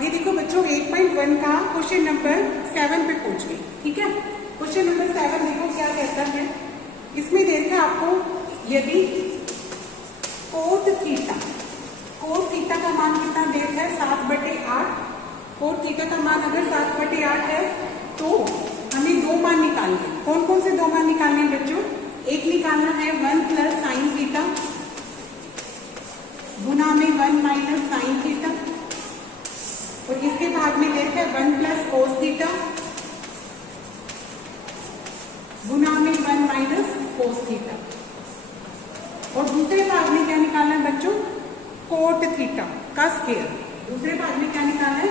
आगे देखो बच्चों 8.1 का क्वेश्चन नंबर 7 पे पहुंच गए। ठीक है, क्वेश्चन नंबर 7 देखो क्या कहता है। इसमें देखा आपको यदि कोट थीटा का मान कितना देखा है 7/8। कोट थीटा का मान अगर 7/8 है तो हमें दो मान निकालने। कौन कौन से दो मान निकालने हैं बच्चों? एक निकालना है 1 प्लस साइन थीटा गुना में 1 माइनस साइन थीटा, और इसके भाग में देखा है 1 प्लस कोस थीटा गुना में 1 माइनस कोस थीटा। और दूसरे भाग में क्या निकालना है बच्चों? कोट थीटा का स्क्वायर। दूसरे भाग में क्या निकालना है?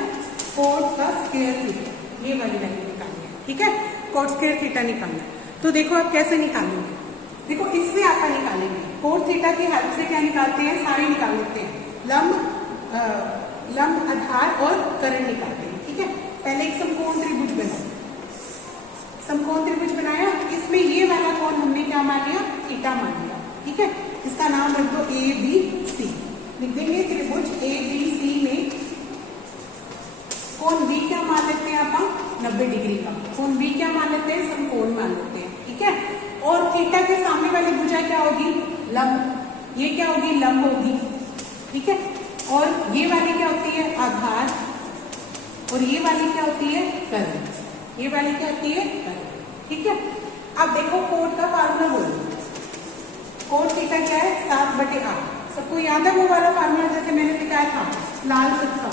कोट का स्क्वायर थीटा, ये वाली वैल्यू निकालनी है। ठीक है, कोट स्क्वायर थीटा निकालना है। तो देखो आप कैसे निकालोगे। देखो इससे आप निकालेंगे कोट थीटा की हेल्प से क्या निकालते हैं, सारे निकाल लेते हैं, लंब आधार और करण निकालते हैं। ठीक है, पहले एक समकोण त्रिभुज बनाया, समकोण त्रिभुज बनाया, इसमें ये वाला कोण हमने क्या मान लिया? थीटा मान लिया। ठीक है, इसका नाम रख दो ABC। लिख देंगे त्रिभुज ABC में कोण B क्या मान लेते हैं आप? 90 डिग्री का। कोण B क्या मान लेते हैं? समकोण मान लेते हैं। ठीक है, और थीटा के सामने वाली भुजा क्या होगी? लंब। ये क्या होगी? लंब होगी। ठीक है, और ये वाली क्या होती है? आधार, और ये वाली क्या होती है? करण। ये वाली क्या होती है? करण। ठीक है, अब देखो कोट का फार्मूला बोलो। कोट थीटा क्या है? 7/8। सबको याद है वो वाला फार्मूला जैसे मैंने सिखाया था, लाल कत्था,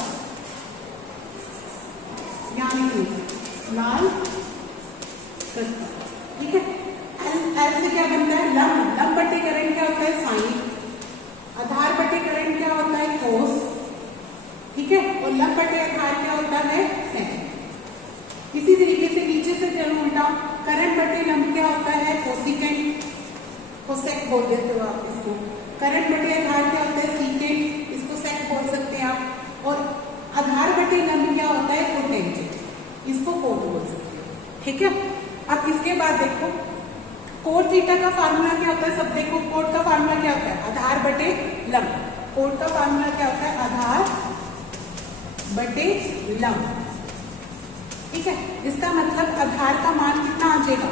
यानी लाल कत्था। ठीक है, एल से क्या बनता है? लंब। लंब बटे करण क्या होता है? साइन। आधार बटे करण क्या होता है? कोस। ठीक है, और लंब बटे आधार क्या होता है? tan। इसी तरीके से नीचे से चलो उल्टा, करण बटे लंब क्या होता है? कोसिकेंट, कोसेक बोल देते हो आप इसको। करण बटे आधार क्या होता है? सीकेंट, इसको सेक बोल सकते हैं आप। और आधार बटे लंब क्या होता है? कोटेंजेंट, इसको कोट बोल सकते हो। ठीक है, अब इसके बाद देखो कोट थीटा का फार्मूला क्या होता है? सब देखो, कोट का फार्मूला क्या होता है? आधार बटे लंब। कोट का फार्मूला क्या होता है? आधार बटे लंब। ठीक है, इसका मतलब आधार का मान कितना आ जाएगा?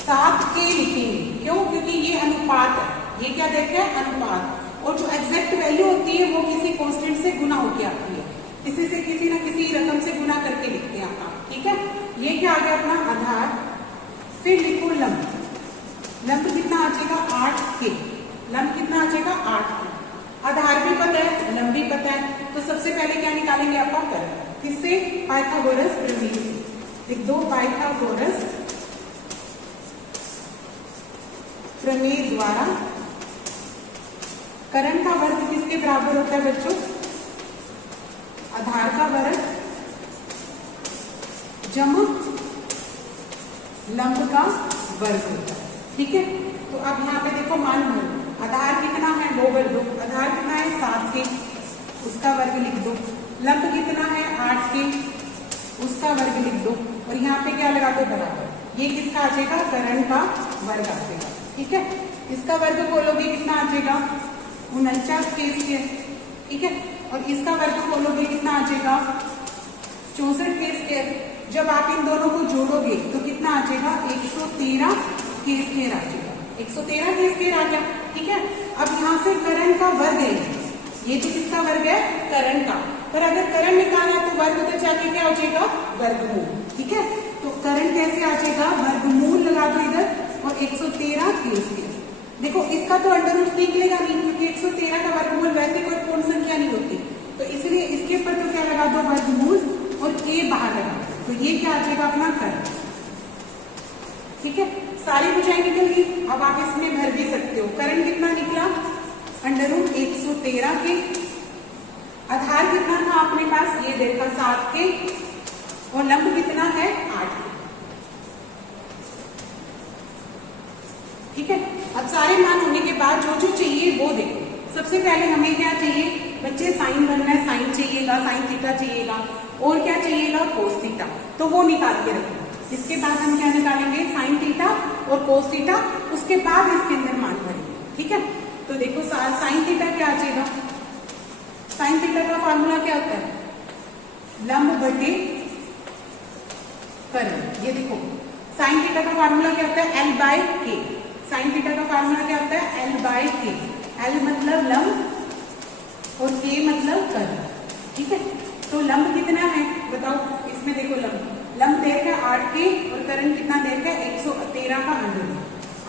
7K लिखेंगे। क्यों? क्योंकि ये अनुपात है। ये क्या देखते हैं? अनुपात। और जो एग्जैक्ट वैल्यू होती है वो किसी कांस्टेंट से गुना होकर आती है, किसी से किसी ना किसी रकम से गुना करके लिखते हैं आप। ठीक है, ये क्या आ गया अपना आधार। फिर लिखो लंब। लंब कितना आ जाएगा? 8K। लंब कितना आ जाएगा? 8K। आधार भी पता है, लंब भी पता है, तो सबसे पहले क्या निकालेंगे आप? करण। किससे? पाइथागोरस प्रमेय से। लिख दो पाइथागोरस प्रमेय द्वारा करण का वर्ग किसके बराबर होता है बच्चों? आधार का वर्ग जमा लंब का वर्ग होता है। ठीक है, तो अब यहाँ पे देखो मान लो आधार कितना है? वो वर्ग दो। आधार कितना है? 7K, उसका वर्ग लिख दो। लंब कितना है? 8K, उसका वर्ग लिख दो। और यहाँ पे क्या लगा दो? बराबर। ये किसका आ जाएगा? करण का वर्ग आ जाएगा। ठीक है, इसका वर्ग खोलोगे कितना आ जाएगा? 49K²। ठीक है, और इसका वर्ग खोलोगे कितना आ जाएगा? 64K²। जब आप इन दोनों को जोड़ोगे तो कितना आ जाएगा? 113K² आ जाएगा। 113K² आ गया। ठीक है, अब यहाँ से करण का वर्ग है, ये तो किसका वर्ग है? करण का। पर अगर करण निकालना है तो वर्ग तो जाके क्या हो जाएगा? वर्गमूल। ठीक है, तो करण कैसे आ जाएगा? वर्गमूल लगा दो इधर, और 113K²। देखो इसका तो अंडर रूट निकलेगा नहीं, क्योंकि 113 का वर्गमूल वैसे कोई पूर्ण संख्या नहीं होती, तो इसलिए इसके ऊपर तो क्या लगा दो? वर्गमूल, और K बाहर लगा दो, तो ये क्या आ जाएगा? अपना करण। ठीक है, सारी भुजाएं निकल गई। अब आप इसमें भर भी सकते हो। करण कितना निकला? Under root 113K। आधार कितना था अपने पास? ये देखा 7K, और लंब कितना है? 8K। ठीक है, अब सारे मान होने के बाद जो जो चाहिए वो देखो। सबसे पहले हमें क्या चाहिए बच्चे? साइन बनना है, साइन चाहिएगा, साइन थीटा चाहिएगा, और क्या चाहिएगा? Cos theta. तो वो निकाल के रखो। इसके बाद हम क्या निकालेंगे? साइन थीटा और कोस थीटा। उसके बाद इसके अंदर मान भरेंगे। ठीक है, तो देखो साइन थीटा क्या आ जाएगा? साइन थीटा का फार्मूला क्या होता है? लंब बटे करण। ये देखो साइन थीटा का फार्मूला क्या होता है, एल बाय के। साइन थीटा का फार्मूला क्या होता है, एल बाय के। एल मतलब लंब और के मतलब कर्ण, ठीक है। तो लंब कितना है बताओ, इसमें देखो लंब दे रखा है 8 के और कर्ण कितना दे रखा है 113 का अंडर रूट।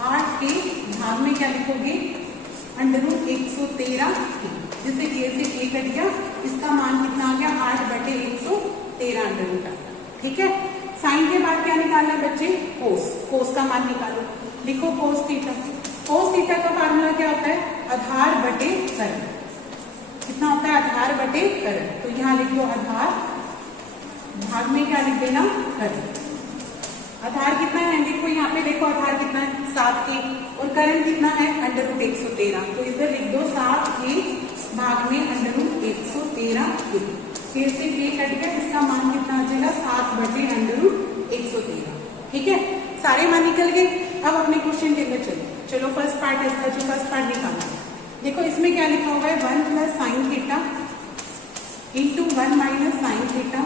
8 के भाग में क्या लिखोगे, अंडर रूट 113 के, जिससे के से के कट गया, इसका मान कितना आ गया 8 बटे 113 अंडर रूट आ गया, ठीक है। साइन के बाद क्या निकालना है बच्चे, कोस। कोस का मान निकालो, लिखो कोस थीटा। कोस थीटा का फार्मूला क्या होता है, आधार बटे कर्ण। कितना होता है, आधार बटे कर्ण। तो यहाँ लिख लो आधार, भाग में क्या लिख देना, कर्ण। आधार कितना है, देखो यहाँ पे देखो आधार कितना है 7 के और कर्ण कितना है अंडर रूट 113। तो इधर लिख दो 7 के भाग में अंडर रूट 113 के से के कट गया, इसका मान कितना आ जाएगा 7 बटे अंडर रूट 113, ठीक है। सारे मान निकल गए। अब अपने क्वेश्चन के अंदर चलो फर्स्ट पार्ट है इसका, जो फर्स्ट पार्ट निकालना है। देखो इसमें क्या लिखा हुआ है, 1 plus sine theta into 1 minus sine theta,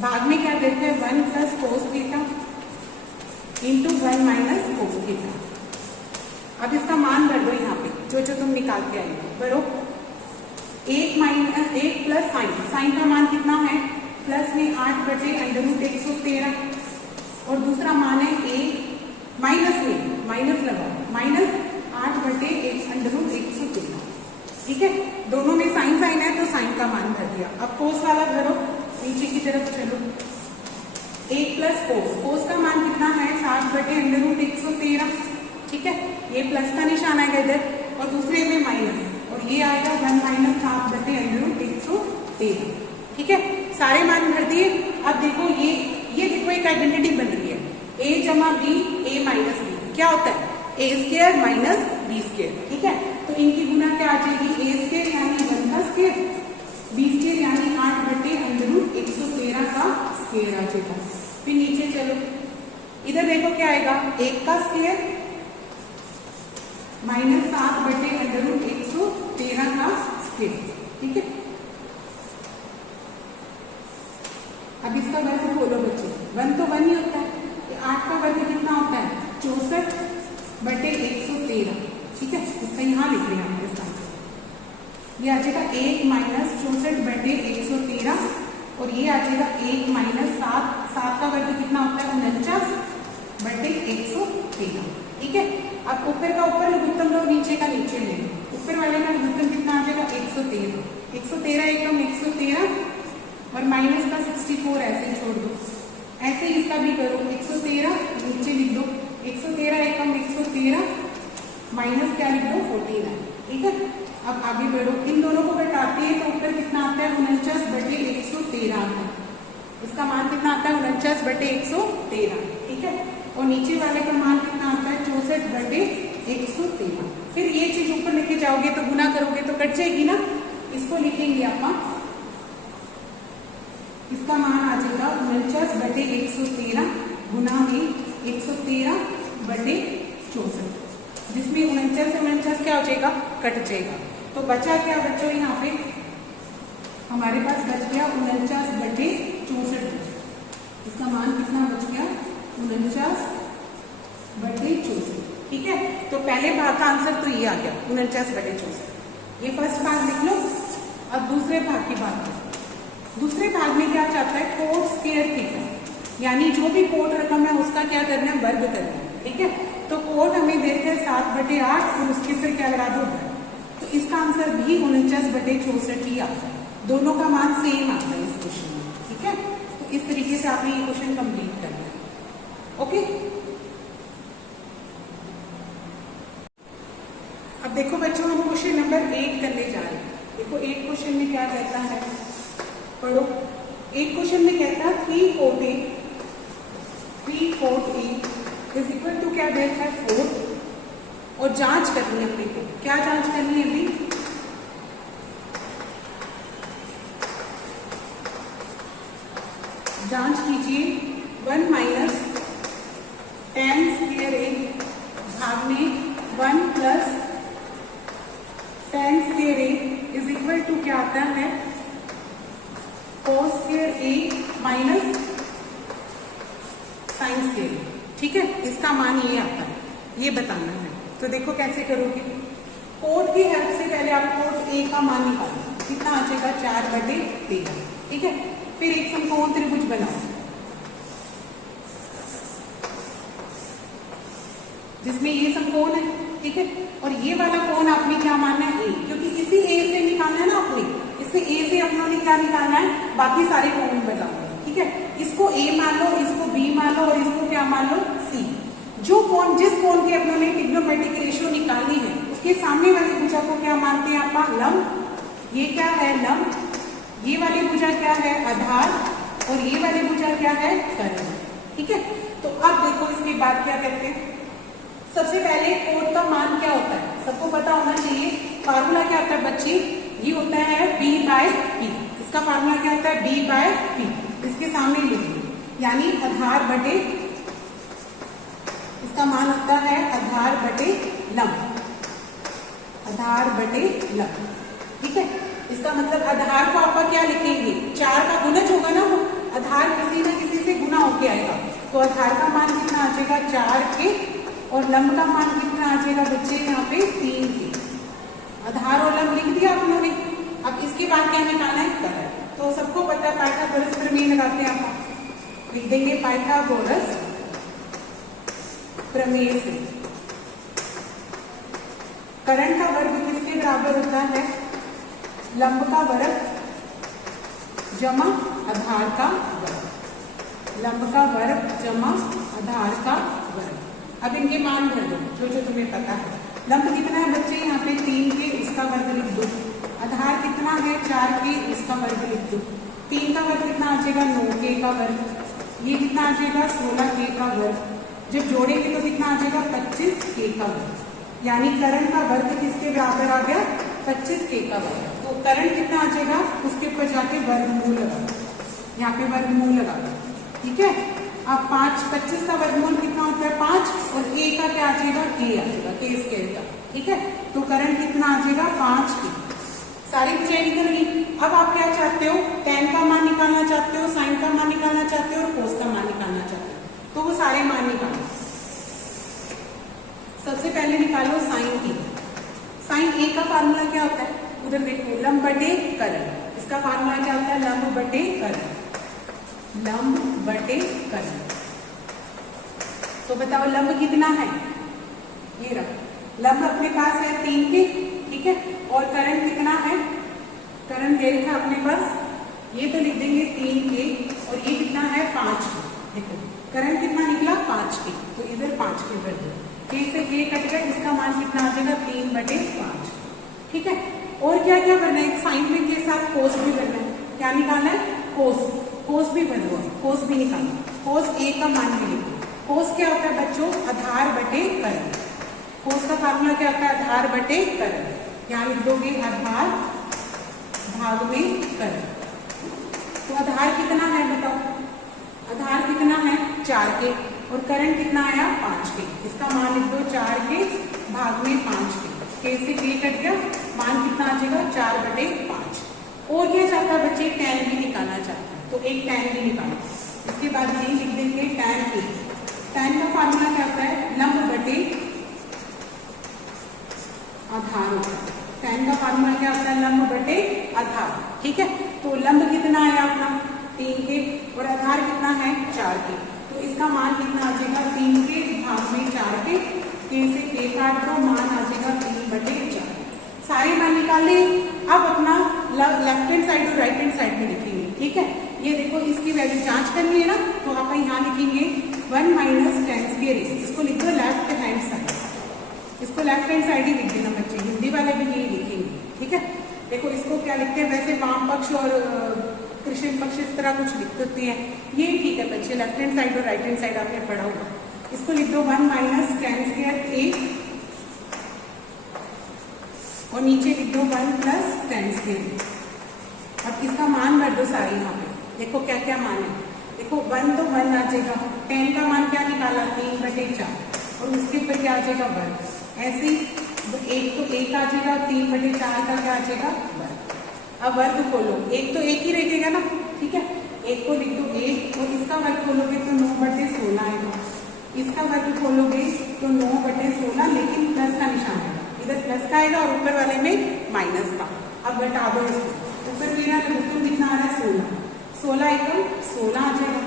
भाग में क्या देते हैं 1 plus cos theta into 1 minus cos theta. अब इसका मान भर दो यहाँ पे, जो तुम निकाल के आएंगे भरो। 1 प्लस साइन का मान कितना है, प्लस में 8 बटे अंडर रूट 113 और दूसरा मान है 1 माइनस में माइनस लगाओ, माइनस 8 बटे अंडर रूट 113, ठीक है। दोनों में साइन है तो साइन का मान भर दिया। अब कोस वाला भरो, नीचे की तरफ चलो। 1 प्लस कोस का मान कितना है 7 बटे अंडर रूट 113, ठीक है। ये प्लस का निशान आएगा इधर और दूसरे में माइनस, और ये आएगा 1 माइनस 7 बटे अंडर रूट 113, ठीक है। सारे मान भर दिए। अब देखो ये देखो एक आइडेंटिटी बन रही है, a जमा बी a माइनस बी क्या होता है a square minus B square, ठीक है। तो इनकी गुना क्या आ जाएगी, a स्क्वायर यानी 1 का स्क्वायर, बी स्क्वायर यानी 8 बटे अंडर रूट 113 का स्क्वायर आ जाएगा। फिर नीचे चलो, इधर देखो क्या आएगा, 1 का स्क्वायर माइनस 7 बटे अंडर रूट 113 का स्क्वायर, ठीक है। अब इसका वर्ग खोलो बच्चे, 1 तो 1 ही होता है, 8 का वर्ग कितना होता है 64 बटे 113, ठीक है। इसका यहाँ लिख रहे हैं इसका ये आ जाएगा 1 माइनस 64 बटे 113 और ये आ जाएगा 1 माइनस 7 का वर्ग कितना होता है 49 बटे 113, ठीक है। अब ऊपर का ऊपर लघुत्तम लो, नीचे का नीचे ले लो। ऊपर वाले का लघुत्तम कितना आ जाएगा 113 एकदम 113 और माइनस का 64 ऐसे छोड़ दो। ऐसे इसका भी करो, 113 नीचे लिख दो, 113 एकम 113 माइनस क्या लिख दो 49, ठीक है। अब आगे बढ़ो, इन दोनों को घटाते हैं तो ऊपर कितना आता है 49 बटे 113 आता है। इसका मान कितना आता है 49 बटे 113, ठीक है। और नीचे वाले का मान कितना आता है 64 बटे 113। फिर ये चीज ऊपर लेके जाओगे तो गुना करोगे तो कट जाएगी ना, इसको लिखेंगे आप, इसका मान आ जाएगा 49 बटे 113 गुना में 113 बटे 64, जिसमें 49 से 49 क्या हो जाएगा कट जाएगा। तो बचा क्या बच्चों, यहाँ पे हमारे पास बच गया 49 बटे 64। इसका मान कितना बच गया 49 बटे 64, ठीक है। तो पहले भाग का आंसर तो ये आ गया 49 बटे 64। ये फर्स्ट भाग लिख लो। अब दूसरे भाग की बात करें। दूसरे भाग में क्या चाहता है कोट स्क्वायर थीटा, यानी जो भी कोट रकम है उसका क्या करना है वर्ग करना है, ठीक है। तो कोट हमें देते हैं 7 बटे 8 और उसके फिर क्या लगा दो, तो इसका आंसर भी 49 बटे 64 ही आता है। दोनों का मान सेम आता है इस क्वेश्चन में, ठीक है। तो इस तरीके से आपने ये क्वेश्चन कंप्लीट करना है, ओके। अब देखो बच्चों हम क्वेश्चन नंबर 8 करने जा रहे हैं। देखो 8 क्वेश्चन में क्या कहता है, पढ़ो। 8 क्वेश्चन में कहता है 3 cot A is equal to क्या देखा है 4 और जांच करनी है अपने को। क्या जांच करनी है अभी, जांच कीजिए 1 माइनस tan स्क्वायर ए भाग में 1 plus tan square A is equal to क्या आता है cos square A minus sine square, ठीक है, इसका मान ये आता है, ये बताना है। तो देखो कैसे करोगे, कोट की हेल्प से पहले आप कोट ए का मान निकालो, कितना आ जाएगा 4/13, ठीक है। फिर एक समकोण त्रिभुज बनाओ जिसमें ये समकोण है, ठीक है, और ये वाला कोण आपने क्या मानना है ए, क्योंकि इसी ए से निकालना है ना आपने, इससे ए से अपनों ने क्या निकालना है, बाकी सारे कोण बताओ, ठीक है। इसको ए मान लो, इसको बी मान लो और इसको क्या मान लो सी। जो कोण, जिस कोण की अपनों ने ट्रिग्नोमेट्रिक रेशियो निकालनी है उसके सामने वाली भुजा को क्या मानते हैं आप, लंब। ये क्या है, लंब। ये वाली भुजा क्या है, आधार, और ये वाली भुजा क्या है, कर्ण, ठीक है। तो अब देखो इसके बाद क्या कहते हैं, सबसे पहले कोण का मान क्या होता है, सबको पता होना चाहिए। फार्मूला क्या होता है बच्चे, ये होता है B/P। इसका फार्मूला क्या होता है, B/P। इसके सामने लिख लो, यानी आधार बटे, इसका मान होता है आधार बटे लंब, आधार बटे लंब, ठीक है। इसका मतलब आधार को आप क्या लिखेंगे, 4 का गुणज होगा ना, वो आधार किसी न किसी से गुना होके आएगा, तो आधार का मान कितना आ जाएगा 4 के, और लंब का मान कितना आ जाएगा बच्चे यहाँ पे 3 के। आधार और लंब लिख दिया आप लोगों ने। अब इसके बाद क्या निकालना है, कर्ण। तो सबको पता है पाइथागोरस प्रमेय लगाते हैं आप, लिख देंगे पाइथागोरस प्रमेय से कर्ण का वर्ग किसके बराबर होता है, लंब का वर्ग जमा आधार का वर्ग, लंब का वर्ग जमा आधार का वर्ग। अब इनके मान भर दो जो तुम्हें पता है। लंब कितना है बच्चे, यहाँ पे 3 के, इसका वर्ग लिख दो। आधार कितना है 4 के, इसका वर्ग लिख दो। 3 का वर्ग कितना आ जाएगा 9 के का वर्ग, ये कितना आ जाएगा 16 के का वर्ग। जब जोड़ेंगे तो कितना आ जाएगा 25 के का वर्ग, यानी कर्ण का वर्ग किसके बराबर आ गया 25 के का वर्ग। तो कर्ण कितना आ जाएगा, उसके ऊपर जाके वर्गमूल लगा, यहाँ पे वर्गमूल लगा, ठीक है। अब 25 का वर्गमूल कितना होता है 5, और a का क्या आ जाएगा, k आ जाएगा, k स्क्वायर का, ठीक है। तो कर्ण कितना आ जाएगा 5 के। सारी भुजाएं निकल गई। अब आप क्या चाहते हो, tan का मान निकालना चाहते हो, sin का मान निकालना चाहते हो, और cos का मान निकालना चाहते हो, तो वो सारे मान निकालो। सबसे पहले निकालो sin की। sin a का फार्मूला क्या होता है, उधर देखो, लंब बटे कर्ण। इसका फार्मूला क्या होता है, लंब बटे कर्ण, लंब बटे कर्ण। तो बताओ लंब कितना है, ये रहा, लंब अपने पास है 3 के, ठीक है, और कर्ण कितना है, कर्ण दे रखा अपने पास, ये तो लिख देंगे 3 के, और ये कितना है 5 के। देखो कर्ण कितना निकला 5 के, तो इधर 5 के भर दो, k से k कट गया, इसका मान कितना आ जाएगा 3/5, ठीक है। और क्या क्या करना है, साइन में के साथ कोस भी करना है, क्या निकालना है कोस, कोस भी बदलो, कोस भी निकालो, कोस a का मान भी लिखो। कोस क्या होता है बच्चों, आधार बटे कर्ण। कोस का फार्मूला क्या होता है, आधार बटे कर्ण, यहाँ लिख दोगे आधार भाग में कर्ण। तो आधार कितना है बताओ, आधार कितना है 4 के, और कर्ण कितना आया 5 के। इसका मान लिख दो 4 के भाग में 5 के, k से k कट गया, मान कितना आ जाएगा 4/5। और क्या चाहता है बच्चे, tan भी निकालना चाहता है, तो एक tan भी निकालो। इसके बाद ये लिख देंगे tan a। tan का फार्मूला क्या होता है, लंब बटे आधार होता है। tan का फार्मूला क्या होता है, लंब बटे आधार, ठीक है। तो लंब कितना आया अपना 3 के, और आधार कितना है 4 के, तो इसका मान कितना आ जाएगा 3 के भाग में 4 के, k से k काट दो, मान आ जाएगा 3/4। सारे मान निकाले। अब अपना लेफ्ट हैंड साइड और राइट हैंड साइड में लिखेंगे, ठीक है। ये देखो इसकी वैल्यू जांच करनी है ना, तो आप यहाँ लिखेंगे 1 - tan स्क्वायर। इसको लिख दो लेफ्ट हैंड साइड, इसको लेफ्ट हैंड साइड ही लिख देना बच्चे, हिंदी वाले भी यही लिखेंगे, ठीक है। देखो इसको क्या लिखते हैं, वैसे वाम पक्ष और कृष्ण पक्ष इस तरह कुछ लिख देते हैं, ये ठीक है बच्चे, लेफ्ट हैंड साइड और राइट हैंड साइड आपने पढ़ा होगा। इसको लिख दो 1 - tan स्क्वायर a, और नीचे लिख दो 1 + tan स्क्वायर। अब इसका मान भर दो सारे यहाँ पे, देखो क्या क्या मान है, देखो 1 तो 1 आ जाएगा, tan का मान क्या निकाला 3/4, और उसके ऊपर क्या आ जाएगा वर्ग, ऐसे 1 तो 1 आ जाएगा, 3/4 का क्या आ जाएगा वर्ग। अब वर्ग खोलो, 1 तो 1 ही रहेगा ना, ठीक है, एक को लिख दो 1 और इसका वर्ग खोलोगे तो 9/16 आएगा, इसका वर्ग खोलोगे तो 9/16, लेकिन प्लस का निशान है, इधर प्लस का आएगा और ऊपर वाले में माइनस का। अब घटा दो इसको, ऊपर मेरा लघुत्तम कितना आ रहा है 16, 16 एकम 16 आ जाएगा,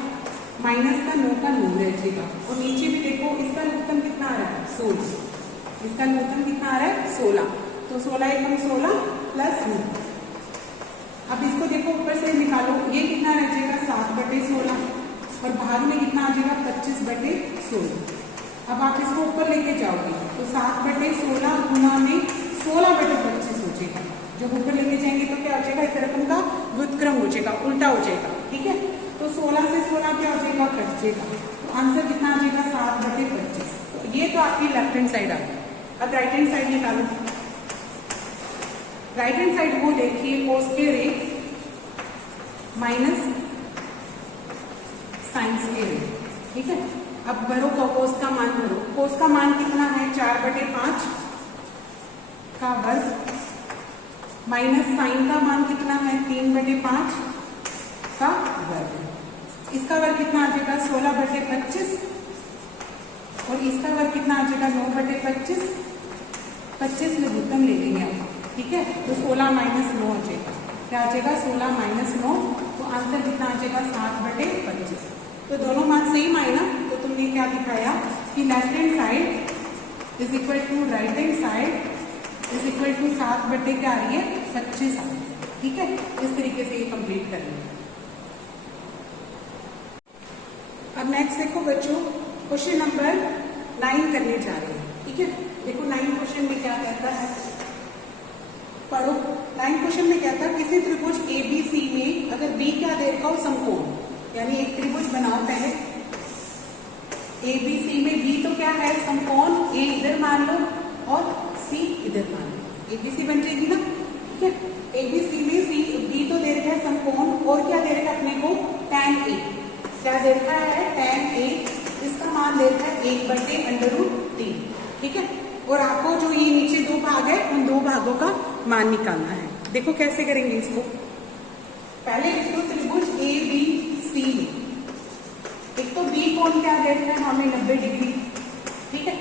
माइनस का 9 का 9 रह जाएगा, और नीचे भी देखो इसका लघुत्तम कितना आ रहा है 16, इसका लघुत्तम कितना आ रहा है 16, तो 16 एकम 16 प्लस 9। अब इसको देखो ऊपर से निकालो, ये कितना रह जाएगा 7/16 और भाग में कितना आ जाएगा 25/16। अब आप इसको ऊपर लेके जाओगे तो 7/16 गुना में 16/25 हो जाएगा, जब ऊपर लेके जाएंगे तो क्या हो जाएगा, इस रकम का व्युत्क्रम हो जाएगा, उल्टा हो जाएगा, ठीक है। तो 16 से 16 क्या हो जाएगा, कट जाएगा, तो आंसर कितना आ जाएगा 7/25। तो ये तो आपकी लेफ्ट हैंड साइड आ गई। अब राइट हैंड साइड निकालो, राइट हैंड साइड वो देखिए कोस के रे माइनस साइंस के रे, ठीक है। अब भरो कोस का मान भरो, कोस का मान कितना है 4/5 का वर्ग माइनस साइन का मान कितना है 3/5 का वर्ग, इसका वर्ग कितना आ जाएगा 16/25 और इसका वर्ग कितना आ जाएगा 9/25, 25 लघुत्तम ले लेंगे आप, ठीक है। तो 16 माइनस 9 आ जाएगा, क्या आ जाएगा 16 माइनस 9, तो आंसर कितना आ जाएगा 7/25। तो दोनों मान सेम आए ना, तो तुमने क्या दिखाया कि left hand side is equal to right hand side is equal to 7/ क्या आ रही है 25 आ रही है, ठीक है। इस तरीके से ये कंप्लीट कर लेंगे। अब नेक्स्ट देखो बच्चों, क्वेश्चन नंबर 9 करने जा रहे हैं, ठीक है। देखो 9 क्वेश्चन में क्या कहता है, पढ़ो। 9 क्वेश्चन में क्या था, किसी त्रिभुज ABC में अगर B क्या दे रखा हो समकोण, यानी एक त्रिभुज बनाओ पहले ABC में B तो क्या है समकोण, A इधर मान लो और C इधर मान लो, ABC बन जाएगी ना, ठीक है। ABC में B तो दे रखा है समकोण, और क्या दे रखा है अपने को tan A, क्या दे रखा है tan A, इसका मान दे रखा है 1/√3, ठीक है। और आपको जो ये नीचे 2 भाग है उन 2 भागों का मान निकालना है। देखो कैसे करेंगे इसको, पहले इसको त्रिभुज ABC में एक तो B कोण क्या दे रखा है हमें 90 डिग्री, ठीक है,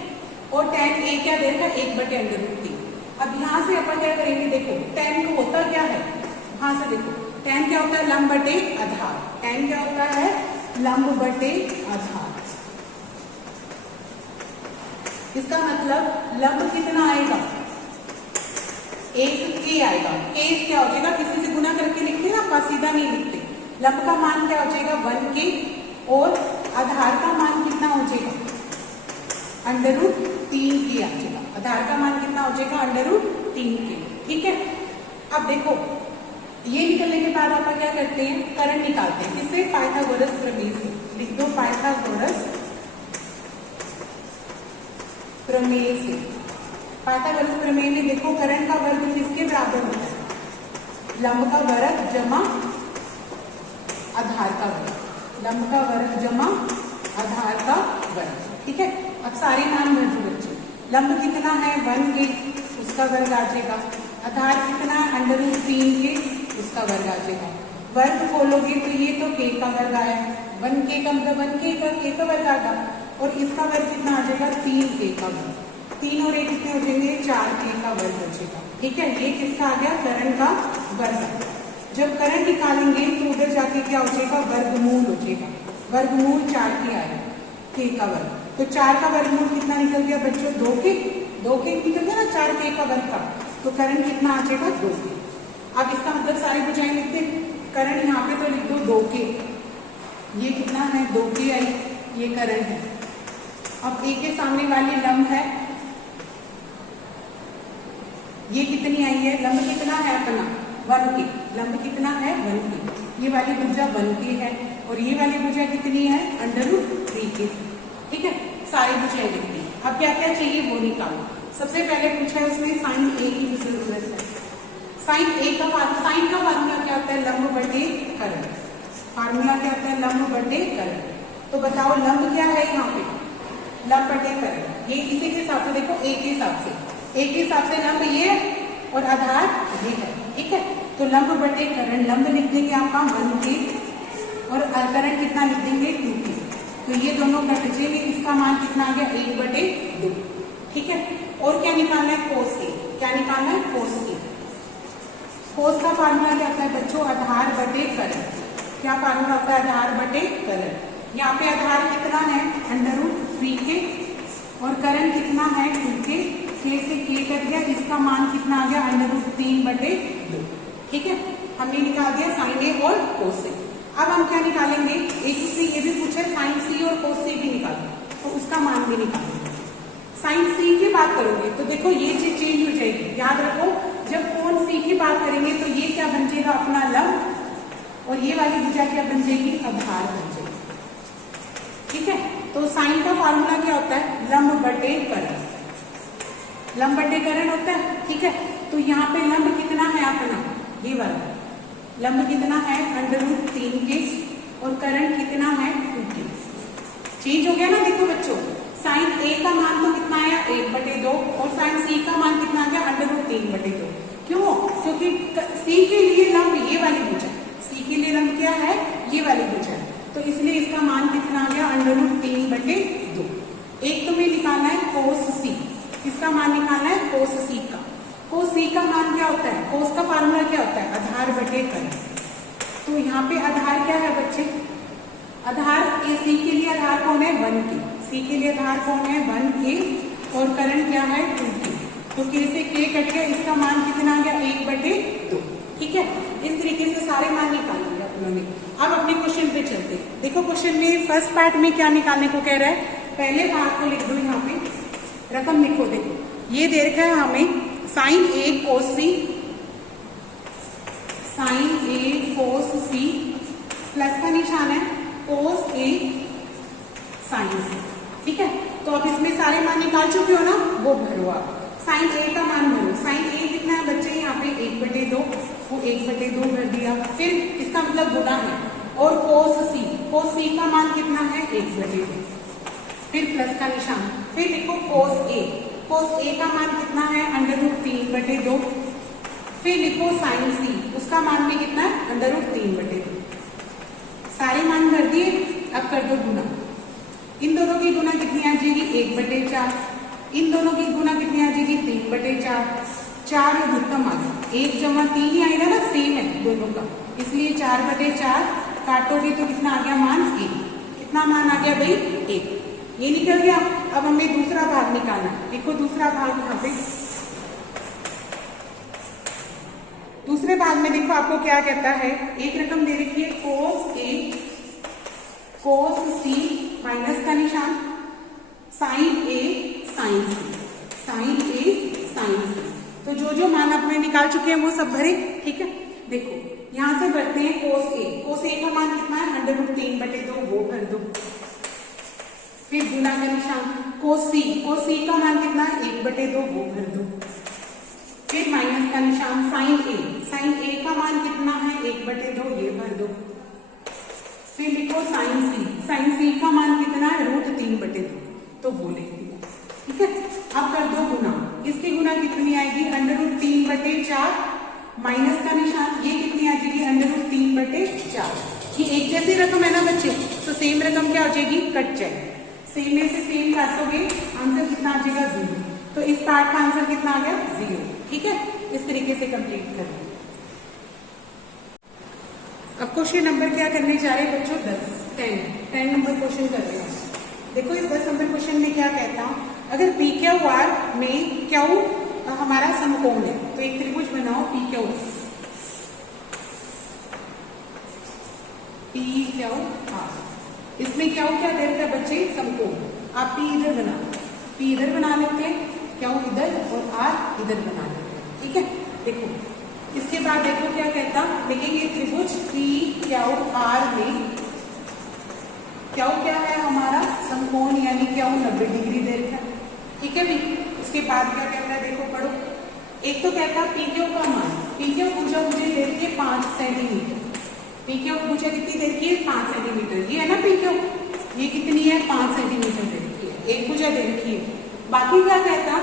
और tan A क्या दे रखा है 1/√3। अब यहाँ से अपन क्या करेंगे, देखो tan को होता क्या है, यहाँ से देखो tan क्या होता है लंब बटे आधार, tan क्या होता है लंब बटे आधार, इसका मतलब लंब कितना आएगा 1K आएगा, K क्या हो जाएगा, किसी से गुना करके लिखते हैं ना, सीधा नहीं लिखते। लंब का मान क्या हो जाएगा 1K और आधार का मान कितना हो जाएगा √3K आ जाएगा, आधार का मान कितना हो जाएगा √3K, ठीक है। अब देखो ये निकलने के बाद आप क्या करते हैं, करण निकालते हैं, किससे, पाइथागोरस प्रमेय से। लिख दो पाइथागोरस प्रमेय से। पाइथागोरस प्रमेय में देखो करण का वर्ग किसके बराबर होता है, लंब का वर्ग जमा आधार का वर्ग, लंब का वर्ग जमा आधार का वर्ग, ठीक है। अब सारे मान भर दो बच्चे, लंब कितना है 1K, उसका वर्ग आ जाएगा, आधार कितना है √3K, उसका वर्ग आ जाएगा, वर्ग खोलोगे तो ये तो K का वर्ग आया, 1K का मतलब 1K का K का वर्ग आएगा, और इसका वर्ग कितना आ जाएगा 3K का वर्ग, 3 और 1 कितने हो जाएंगे 4K का वर्ग हो जाएगा, ठीक है। ये किसका आ गया करण का वर्ग। जब करण निकालेंगे तो उधर जाके क्या हो जाएगा वर्गमूल हो जाएगा, वर्गमूल 4K आएगा, K का वर्ग, तो 4 का वर्गमूल कितना निकल गया बच्चों 2K, 2K निकल गया ना 4K का वर्ग का, तो करण कितना आ जाएगा 2K। अब इसका मतलब सारे भुजाएं लिख दे, करण यहाँ पे तो लिख दो 2K, ये कितना है 2K आई, ये करण है। अब A के सामने वाली लंब है, ये कितनी आई है, लंब कितना है अपना 1K, लंब कितना है 1K, ये वाली भुजा 1K है और ये वाली भुजा कितनी है √3K, ठीक है। सारी भुजाएं लिख दी। अब क्या क्या चाहिए वो निकालो। सबसे पहले पूछा है उसमें साइन A की भी जरूरत है। साइन का फार्मूला क्या होता है लंब बटे करण, फार्मूला क्या होता है लंब बटे करण। तो बताओ लंब क्या है यहाँ पे, लंब बटे करण, ये इसी के हिसाब से देखो A के हिसाब से, A के हिसाब से लंब ये और आधार ये है, ठीक है। तो लंब बटे करण, लंब लिख देंगे आपका 1K और करण कितना लिख देंगे 2K। तो ये दोनों कट जाएंगे, इसका मान कितना आ गया 1/2। ठीक है, और क्या निकालना है कोस A। क्या निकालना है कोस A। कोस का फार्मूला क्या होता है बच्चों, आधार बटे करण। क्या फार्मूला होता है आधार बटे करण। यहाँ पे आधार कितना है √3K और करण कितना है 2K। K से K कट गया, इसका मान कितना आ गया √3/2। ठीक है, हमने निकाल दिया साइन A और कोस A। अब हम क्या निकालेंगे, एक से ये भी पूछे साइन C और कोस C भी निकालो, तो उसका मान भी निकालेंगे। साइन C की बात करोगे तो देखो ये चीज चेंज हो जाएगी। याद रखो जब कोण C की बात करेंगे तो ये क्या बन जाएगा अपना लंब और ये वाली भुजा क्या बन जाएगी आधार बन जाएगी। ठीक है, तो साइन का फार्मूला क्या होता है लंब बटे करण। लंब बटे करण होता है। ठीक है, तो यहाँ पे लंब कितना है अपना ये वाला लंब कितना है √3K और करण कितना है 2K। चेंज हो गया ना। देखो बच्चों साइन A का मान तो कितना आया 1/2 और साइन C का मान कितना आ गया √3/2। क्यों, क्योंकि C के लिए लंब ये वाली भुजा, C के लिए लंब क्या है ये वाली भुजा, तो इसलिए इसका मान कितना आ गया √3/2। एक तुम्हें निकालना है कोस C। किसका मान निकालना है कोस C का। कोस C का मान क्या होता है, कोस का फार्मूला क्या होता है आधार बटे करण। तो यहाँ पे आधार क्या है बच्चे, आधार AC के लिए आधार कौन है 1K, C के लिए आधार कौन है 1K और करण क्या है 2K। तो K से K कट गया, इसका मान कितना आ गया 1/2। ठीक है, इस तरीके से सारे मान निकाल लिया अपनों ने। अब अपने क्वेश्चन पे चलते हैं। देखो क्वेश्चन में फर्स्ट पार्ट में क्या निकालने को कह रहा है, पहले भाग को लिख दो, यहाँ पे रकम लिखो। देखो ये दे रखा है हमें sine A cos C, sine A cos C प्लस का निशान है कोस A साइन C। ठीक है, तो अब इसमें सारे मान निकाल चुके हो ना, वो भरो आप। साइन A का मान भरो। साइन A कितना है बच्चे यहाँ पे 1/2, वो 1/2 भर दिया, फिर इसका मतलब गुना है। और कोस C का मान कितना है 1/2, फिर प्लस का निशान, फिर लिखो कोस A का मान कितना है √3/2, फिर लिखो साइन C, उसका मान भी कितना है √3/2। सारे मान भर दिए, अब कर दो गुना। इन दोनों की गुना कितनी आ जाएगी 1/4, इन दोनों की गुना कितनी आ जाएगी 3/4। 4 भुक्कम आ गया, 1 + 3 ही आएगा ना, सेम है दोनों का, इसलिए 4/4 काटोगे तो कितना आ गया मान 1। कितना मान आ गया भाई 1, ये निकल गया। अब हमें दूसरा भाग निकालना है। देखो दूसरा भाग यहाँ पे, दूसरे भाग में देखो आपको क्या कहता है, एक रकम दे रखी है कोस A कोस C माइनस का निशान sine A sine C, sine A sine C। तो जो मान आपने निकाल चुके हैं वो सब भरे। ठीक है, देखो यहां से भरते हैं कोस A का मान कितना है √3/2, वो भर दो। फिर गुना का निशान कोस C का मान कितना है 1/2, वो भर दो। फिर माइनस का निशान साइन A का मान कितना है 1/2, ये भर दो। फिर लिखो साइन C का मान कितना है √3/2, तो वो लिख दिया। ठीक है, अब कर दो गुना। इसकी गुना कितनी आएगी √3/4 माइनस का निशान, ये कितनी आ जाएगी √3/4। ये एक जैसी रकम है ना बच्चे, तो सेम रकम क्या हो जाएगी कट जाएगी। सेम में से सेम काटोगे, आंसर कितना आ जाएगा 0। तो इस पार्ट का आंसर कितना आ गया 0। ठीक है, इस तरीके से कंप्लीट करें। अब क्वेश्चन नंबर क्या करने जा रहे हैं बच्चों 10 नंबर क्वेश्चन कर रहे हैं। देखो इस 10 नंबर क्वेश्चन में क्या कहता हूं, अगर PQR में Q हमारा समकोण है, तो एक त्रिभुज बनाओ PQR। इसमें क्या क्या दे रखा है बच्चे समकोण। आप P इधर बना, P इधर बना लेते हैं, Q इधर और R इधर बना लेते हैं। ठीक है, देखो इसके बाद देखो क्या कहता, लिखेंगे त्रिभुज PQR में Q क्या है हमारा समकोण, यानी Q 90 डिग्री दे रखा है। ठीक है भाई, उसके बाद क्या कहता है देखो पढ़ो। एक तो कहता है PQ का मान, PQ भुजा मुझे दे रखी है 5 सेंटीमीटर। PQ भुजा कितनी दे रखी है 5 सेंटीमीटर, ये है ना PQ, ये कितनी है 5 सेंटीमीटर दे रखी है, एक भुजा दे रखी है। बाकी क्या कहता,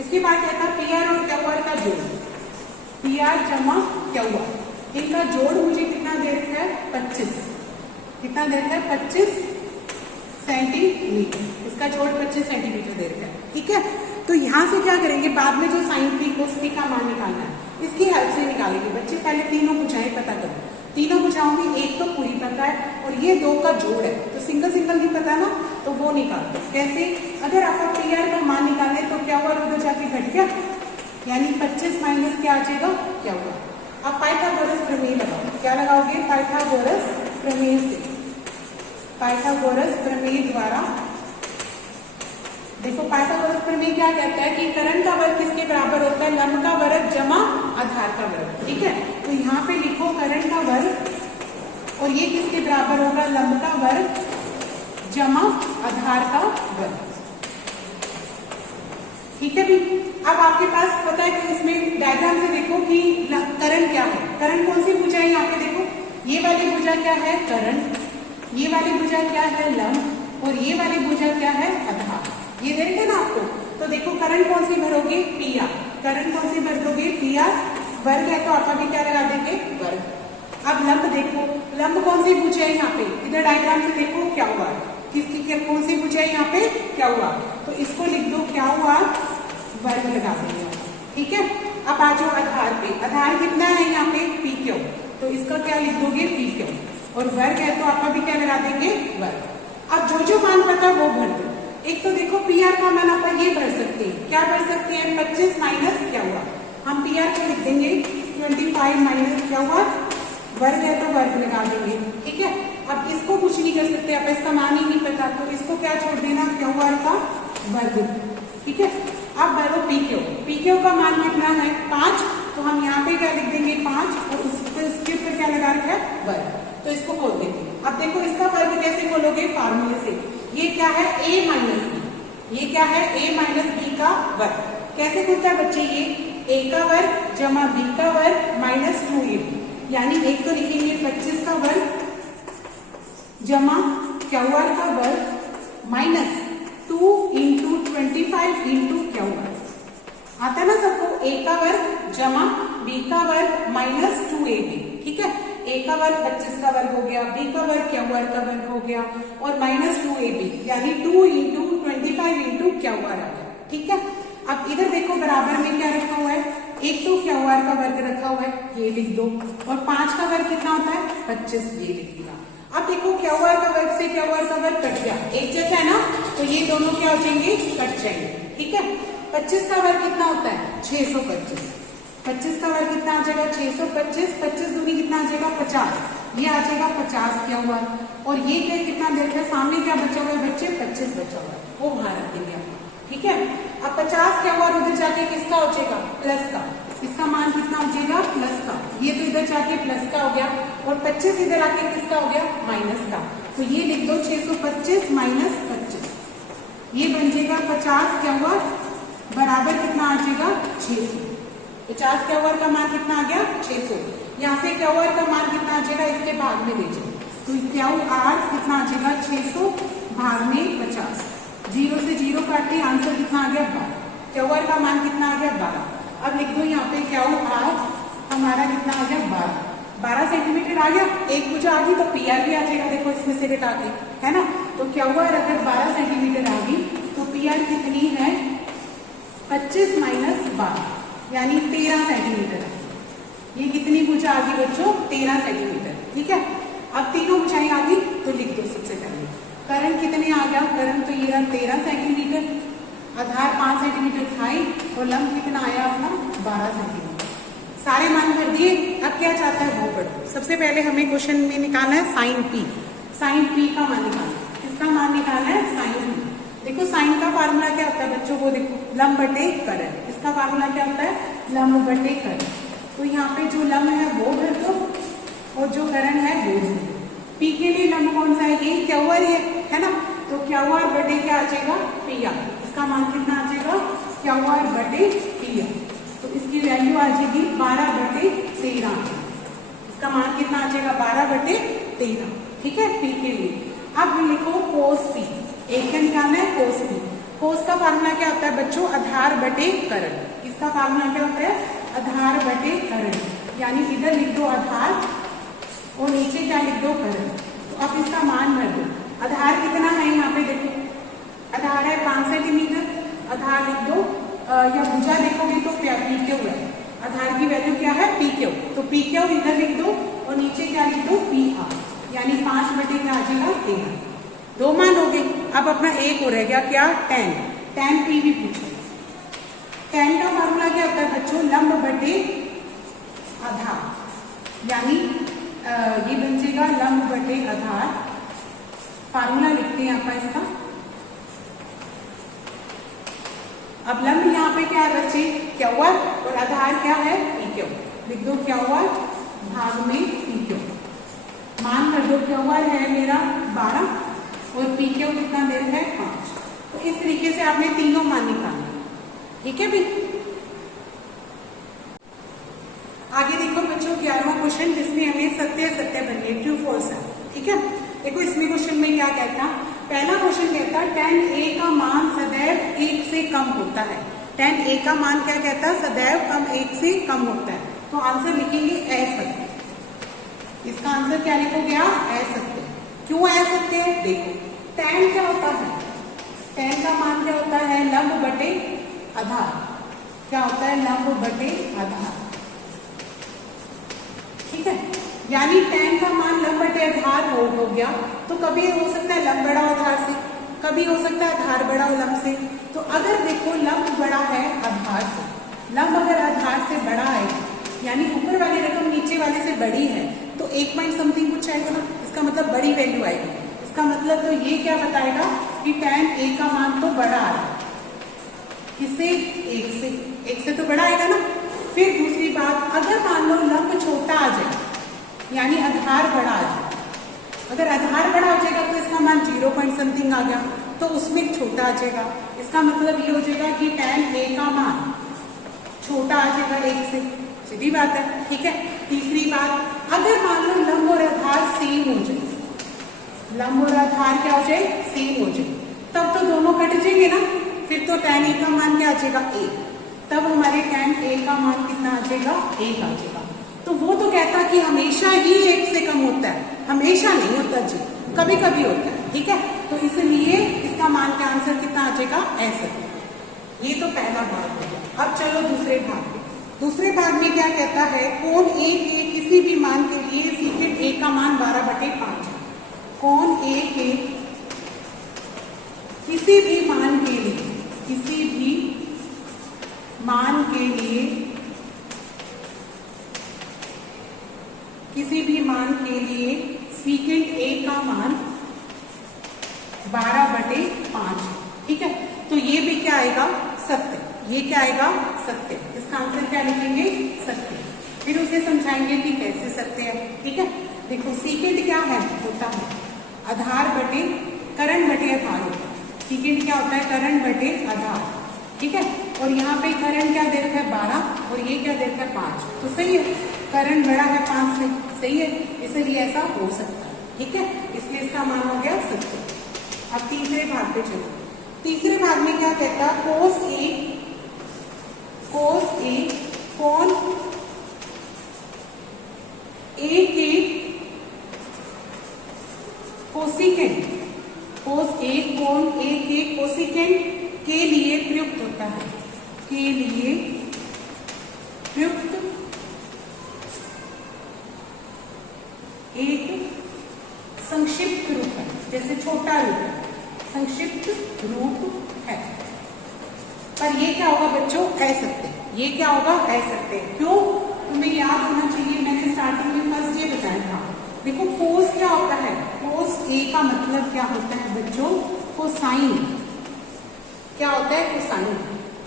इसके बाद कहता PR और QR का जोड़, PR जमा क्या हुआ, इनका जोड़ मुझे कितना दे रखा है 25, कितना दे रखा है 25 सेंटीमीटर, इसका जोड़ 25 सेंटीमीटर दे रखा है। ठीक है, तो यहाँ से क्या करेंगे, बाद में जो साइन पी कोस पी का मान निकालना है इसकी हेल्प से निकालेंगे। बच्चे पहले तीनों भुजाएं पता करो, तीनों भुजाओं में एक तो पूरी पता है और ये दो का जोड़ है, तो सिंगल सिंगल नहीं पता ना, तो वो निकालते हैं। कैसे, अगर आपको पी आर का मान निकालना है तो क्या हुआ, उधर जाके घट गया, यानी 25 माइनस क्या आ जाएगा क्या हुआ। अब पाइथागोरस प्रमेय लगाओ, क्या लगाओगे, पाइथागोरस प्रमेय से, पाइथागोरस प्रमेय द्वारा। देखो पाइथागोरस प्रमेय क्या कहता है कि करण का वर्ग किसके बराबर होता है, लंब का वर्ग जमा आधार का वर्ग। ठीक है, तो यहाँ पे लिखो करण का वर्ग और ये किसके बराबर होगा, लंब का वर्ग जमा आधार का वर्ग। ठीक है भी, अब आपके पास पता है कि इसमें डायग्राम से देखो कि करण क्या है, करण कौन सी भुजा है, यहाँ पे देखो ये वाली भुजा क्या है करण, ये वाली भुजा क्या है लंब और ये वाली भुजा क्या है आधार, ये देखे ना आपको। तो देखो करण कौन सी भरोगे, पी आर, करण कौन सी भर दोगे पी आर, वर्ग है तो आप अभी क्या लगा देंगे वर्ग। अब लंब देखो, लंब कौन सी भुजा है यहाँ पे, इधर डायग्राम से देखो क्या हुआ, किसकी क्या कौन सी भुजा है यहाँ पे क्या हुआ, तो इसको लिख दो क्या हुआ वर्ग लगा देंगे। ठीक है, अब आ जाओ आधार पे, आधार कितना है यहाँ पे पी क्यू, तो इसका क्या लिख दोगे पी क्यू और वर्ग है तो आप अभी क्या लगा देंगे वर्ग। अब जो जो मान पता वो भर दो। एक तो देखो पी आर का मान आप ये भर सकते हैं, क्या भर सकते हैं 25 माइनस क्या हुआ, हम पी आर को लिख देंगे 25 माइनस क्या हुआ, वर्ग है तो वर्ग लगा देंगे। ठीक है, अब इसको कुछ नहीं कर सकते, आप इसका मान ही नहीं पता तो इसको क्या छोड़ देना क्या हुआ का वर्ग। ठीक है, अब भरो पी क्यू, पी क्यू का मान कितना है 5, तो हम यहाँ पे क्या लिख देंगे 5 और उसके ऊपर क्या लगा रखा है वर्ग, तो इसको खोल देंगे। अब देखो इसका वर्ग कैसे खोलोगे, फार्मूले से, ये क्या है a माइनस बी, ये क्या है a माइनस बी का वर्ग, कैसे खुलता है बच्चे, ये a का वर्ग जमा b का वर्ग माइनस 2ab, यानी एक तो लिखेंगे 25 का वर्ग जमा क्या हुआ का वर्ग माइनस 2 इंटू 25 इंटू क्या हुआ, आता है ना सबको, a का वर्ग जमा b का वर्ग माइनस 2ab। ठीक है, a का वर्ग 25 का वर्ग हो गया, b का वर्ग क्या हुआ का वर्ग हो गया और माइनस 2ab, यानी 2 इंटू 25 इंटू क्या हुआ आ गया। ठीक है, अब इधर देखो बराबर में क्या रखा हुआ है, एक तो क्या हुआ का वर्ग रखा हुआ है, ये लिख दो, और 5 का वर्ग कितना होता है 25, ये लिख दिया। अब देखो क्या हुआ का वर्ग से क्या हुआ का वर्ग कट गया, एक जैसा है ना, तो ये दोनों क्या हो जाएंगे कट जाएंगे। ठीक है, 25 का वर्ग कितना होता है 625, 25 का वर्ग कितना आ जाएगा 625, 25 दूनी कितना आ जाएगा 50, ये आ जाएगा 50 क्या हुआ, और ये क्या कितना दे रखा है सामने क्या बचा हुआ है बच्चे 25 बचा हुआ है, वो वहां रख देंगे आप। ठीक है, अब 50 क्या हुआ उधर जाके किसका हो जाएगा प्लस का, इसका मान कितना हो जाएगा प्लस का, ये तो इधर जाके प्लस का हो गया और 25 इधर आके किसका हो गया माइनस का, तो ये लिख दो 625 माइनस 25, ये बन जाएगा 50 क्या हुआ बराबर कितना आ जाएगा 600, 50 क्या हुआ का मान कितना आ गया 600, यहाँ से क्या हुआ का मान कितना आ जाएगा इसके भाग में ले जाओ, तो क्या आर कितना आ जाएगा 600 भाग में 50, 0 से 0 काटते आंसर कितना आ गया 12, क्या हुआ का मान कितना आ गया 12। अब लिख दो यहाँ पे क्या हुआ आर हमारा कितना आ गया 12 सेंटीमीटर आ गया, एक भुजा आ गई तो पी आर भी आ जाएगा, देखो इसमें से घटा के है ना, तो क्या हुआ अगर 12 सेंटीमीटर आ गई तो पी आर कितनी है 25 माइनस 12 यानी 13 सेंटीमीटर, ये कितनी भुजा आ गई बच्चों 13 सेंटीमीटर। ठीक है, अब तीनों भुजाएं आ गई तो लिख दो सबसे पहले करण कितने आ गया, करण तो ये 13 सेंटीमीटर, आधार 5 सेंटीमीटर था ही और लंब कितना आया अपना 12 सेंटीमीटर, सारे मान भर दिए। अब क्या चाहता है वो पढ़ो, सबसे पहले हमें क्वेश्चन में निकालना है साइन पी, साइन पी का मान निकालना है, किसका मान निकालना है साइन पी। देखो साइन का फार्मूला क्या होता है बच्चों, वो देखो लंब बटे करण, इसका फार्मूला क्या होता है लंब बटे करण, तो यहाँ पे जो लंब है वो भर दो और जो करण है वो भर दो। पी के लिए लंब कौन सा है ये क्या हुआ ये है ना, तो क्या हुआ बटे क्या आ जाएगा पी आर, इसका मान कितना आ जाएगा क्या हुआ बटे पी आर, तो इसकी वैल्यू आ जाएगी 12 बटे 13, इसका मान कितना आ जाएगा 12 बटे 13। ठीक है, पी के लिए अब लिखो कोस पी, एक का निकालना है कोस पी, कोस का फार्मूला क्या होता है बच्चों आधार बटे करण, इसका फार्मूला क्या होता है आधार बटे करण, यानी इधर लिख दो आधार और नीचे क्या लिख दो करण। तो अब इसका मान भर दो। आधार कितना है यहाँ पे देखो, आधार है 5 सेंटीमीटर, आधार लिख दो या भुजा देखोगे तो पी क्यू है, आधार की वैल्यू क्या है पी क्यू, तो पी क्यू इधर लिख दो और नीचे क्या लिख दो पी आर, यानी 5 बटे क्या आ जाएगा 13। 2 मान हो गए। अब अपना एक हो रह गया क्या tan पी भी पूछो। tan का फॉर्मूला क्या होता है बच्चों, लंब बटे आधार, यानी ये बन जाएगा लंब बटे आधार। फार्मूला लिखते हैं आपका इसका। अब लंब यहाँ पे क्या है बच्चे क्या हुआ और आधार क्या है पी क्यू, लिख दो क्या हुआ भाग में पी क्यू, मान कर दो क्या हुआ है मेरा 12 और पी क्यू कितना दे रहा है 5। तो इस तरीके से आपने तीनों मान निकाले, ठीक है भाई। आगे देखो बच्चों 11वां क्वेश्चन, जिसमें हमें सत्य सत्य बनने ट्रू फॉल्स है, ठीक है। देखो इसमें क्वेश्चन में क्या कहता, पहला क्वेश्चन कहता है tan a का मान सदैव 1 से कम होता है। tan a का मान क्या कहता है सदैव कम 1 से कम होता है। तो आंसर लिखेंगे असत्य। इसका आंसर क्या लिखोगे आप असत्य। क्यों असत्य है देखो, tan क्या होता है, tan का मान क्या होता है लंब बटे आधार, क्या होता है लंब बटे आधार, ठीक है। यानी tan का मान लंब बटे आधार हो गया, तो कभी हो सकता है लंब बड़ा हो आधार से, कभी हो सकता है आधार बड़ा हो लंब से। तो अगर देखो लंब बड़ा है आधार से, लंब अगर आधार से बड़ा है यानी ऊपर वाली रकम नीचे वाले से बड़ी है तो 1 पॉइंट समथिंग कुछ आएगा ना, इसका मतलब बड़ी वैल्यू आएगी। इसका मतलब तो ये क्या बताएगा कि tan a का मान तो बड़ा आ रहा है, किससे 1 से तो बड़ा आएगा ना। फिर दूसरी बात, अगर मान लो लंब छोटा आ जाए यानी आधार बड़ा आ जाए, अगर आधार बड़ा हो जाएगा तो इसका मान 0 पॉइंट समथिंग आ गया, तो उसमें छोटा आ जाएगा। इसका मतलब ये हो जाएगा कि tan a का मान छोटा आ जाएगा 1 से, सीधी बात है, ठीक है। तीसरी बात, अगर मान लो लंब और आधार सेम हो जाए, लंब और आधार क्या हो जाए सेम हो जाए, तब तो दोनों कट जाएंगे ना, फिर तो tan a का मान क्या आ जाएगा 1, तब हमारे tan a का मान कितना आ जाएगा 1 आ जाएगा। तो वो तो कहता कि हमेशा ही 1 से कम होता है, हमेशा नहीं होता जी, कभी कभी होता है, ठीक है। तो इसलिए इसका मान का आंसर कितना आ जाएगा असत्य। ये तो पहला भाग हो गया। अब चलो दूसरे भाग में। दूसरे भाग में क्या कहता है, कोण a के किसी भी मान के लिए सीकेंट a का मान 12/5 है। कोण a के किसी भी मान के लिए, किसी भी मान के लिए, किसी भी मान के लिए सीकेंट a का मान 12/5, ठीक है। तो ये भी क्या आएगा सत्य, ये क्या आएगा सत्य। इसका आंसर क्या लिखेंगे सत्य। फिर उसे समझाएंगे कि कैसे सत्य है, ठीक है। देखो सीकेंट क्या है होता है आधार बटे करण बटे आधार होता है। सीकेंट क्या होता है करण बटे आधार, ठीक है। और यहाँ पे करण क्या दे रखा है 12 और ये क्या दे रखा है 5, तो सही है, करण बड़ा है 5 से, सही है, इसलिए ऐसा हो सकता है, ठीक है। इसलिए इसका मान हो गया सत्य। अब तीसरे भाग पे चलो। तीसरे भाग में क्या कहता है, कोस ए कोण ए के कोसिकेंट, कोस ए कोण ए के कोसिकेंट के लिए प्रयुक्त होता है, के लिए प्रयुक्त एक संक्षिप्त रूप है, जैसे छोटा रूप है, संक्षिप्त रूप है। पर ये क्या होगा बच्चों असत्य, ये क्या होगा असत्य। क्यों, तुम्हें याद होना चाहिए, मैंने स्टार्टिंग में फर्स्ट ये बताया था। देखो कोस क्या होता है, कोस ए का मतलब क्या होता है बच्चों कोसाइन, क्या होता है कोसाइन,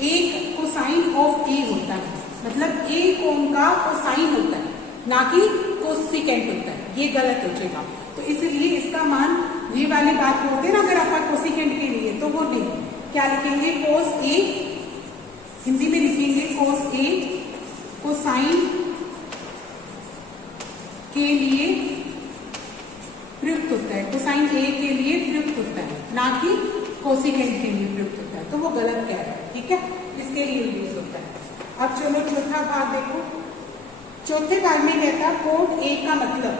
एक कोसाइन ऑफ ए होता है, मतलब ए कोण का कोसाइन होता है, ना कि कोसिकेंट होता है, ये गलत हो जाएगा। तो इसलिए इसका मान ये वाली बात होती है ना, अगर आपका कोसिकेंट के लिए तो वो नहीं, क्या लिखेंगे कोस ए, हिंदी में लिखेंगे कोस ए कोसाइन के लिए प्रयुक्त होता है, कोसाइन ए के लिए प्रयुक्त होता है, ना कि कोसिकेंट के लिए प्रयुक्त होता है, तो वो गलत कह रहा है, ठीक है, इसके लिए यूज होता है। अब चलो चौथा भाग देखो। चौथे भाग में कहता कोट ए का मतलब,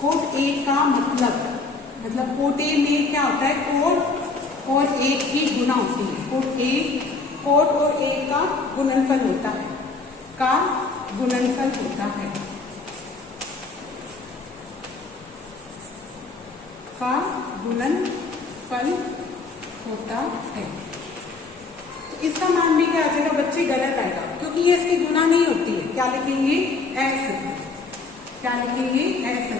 कोट ए का मतलब कोट ए में क्या होता है, कोट और ए की गुना होती है। कोट और ए का गुणनफल होता है, का गुणनफल होता है, का गुणनफल होता है। तो इसका मान भी क्या आ जाएगा बच्चे, गलत आएगा, क्योंकि ये इसकी गुना नहीं होती है। क्या लिखेंगे, ऐसे, क्या लिखेंगे, ऐसे।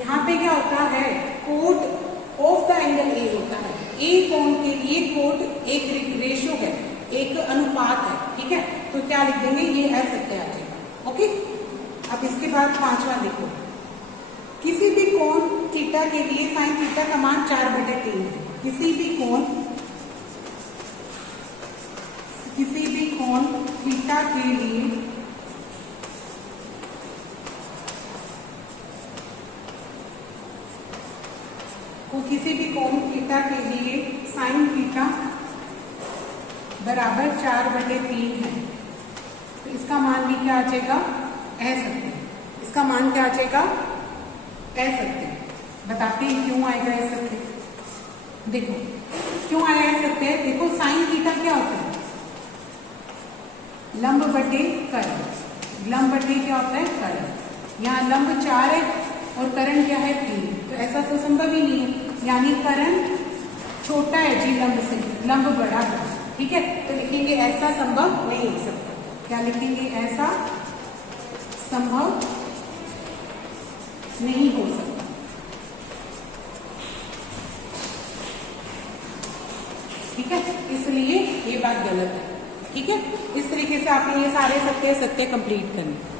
यहाँ पे क्या होता है, cot of the angle A होता है। ए कोण के लिए कोट एक रेशियो है, एक अनुपात है, ठीक है। तो क्या लिख देंगे, ये ऐसे आ जाएगा। ओके, अब इसके बाद पांचवा देखो, किसी भी कोण थीटा के लिए साइन थीटा का मान 4/3 है। किसी भी कोण थीटा के लिए साइन थीटा बराबर 4/3 है। तो इसका मान भी क्या आ जाएगा, ऐसे। इसका मान क्या आ जाएगा, ऐसे। बताते हैं क्यों आएगा ऐसे। देखो क्यों आया ऐसे, देखो साइन थीटा क्या होता है, लंब बटे करण। लंब बटे क्या होता है, करण। यहाँ लंब 4 है और करण क्या है 3, तो ऐसा तो संभव ही नहीं है, यानी करण छोटा है जी लंब से, लंब बड़ा है, ठीक है। तो लिखेंगे ऐसा संभव नहीं हो सकता। क्या लिखेंगे, ऐसा संभव नहीं हो सकता, ठीक है। इसलिए ये बात गलत है, ठीक है। इस तरीके से आपने ये सारे सत्य कंप्लीट करने।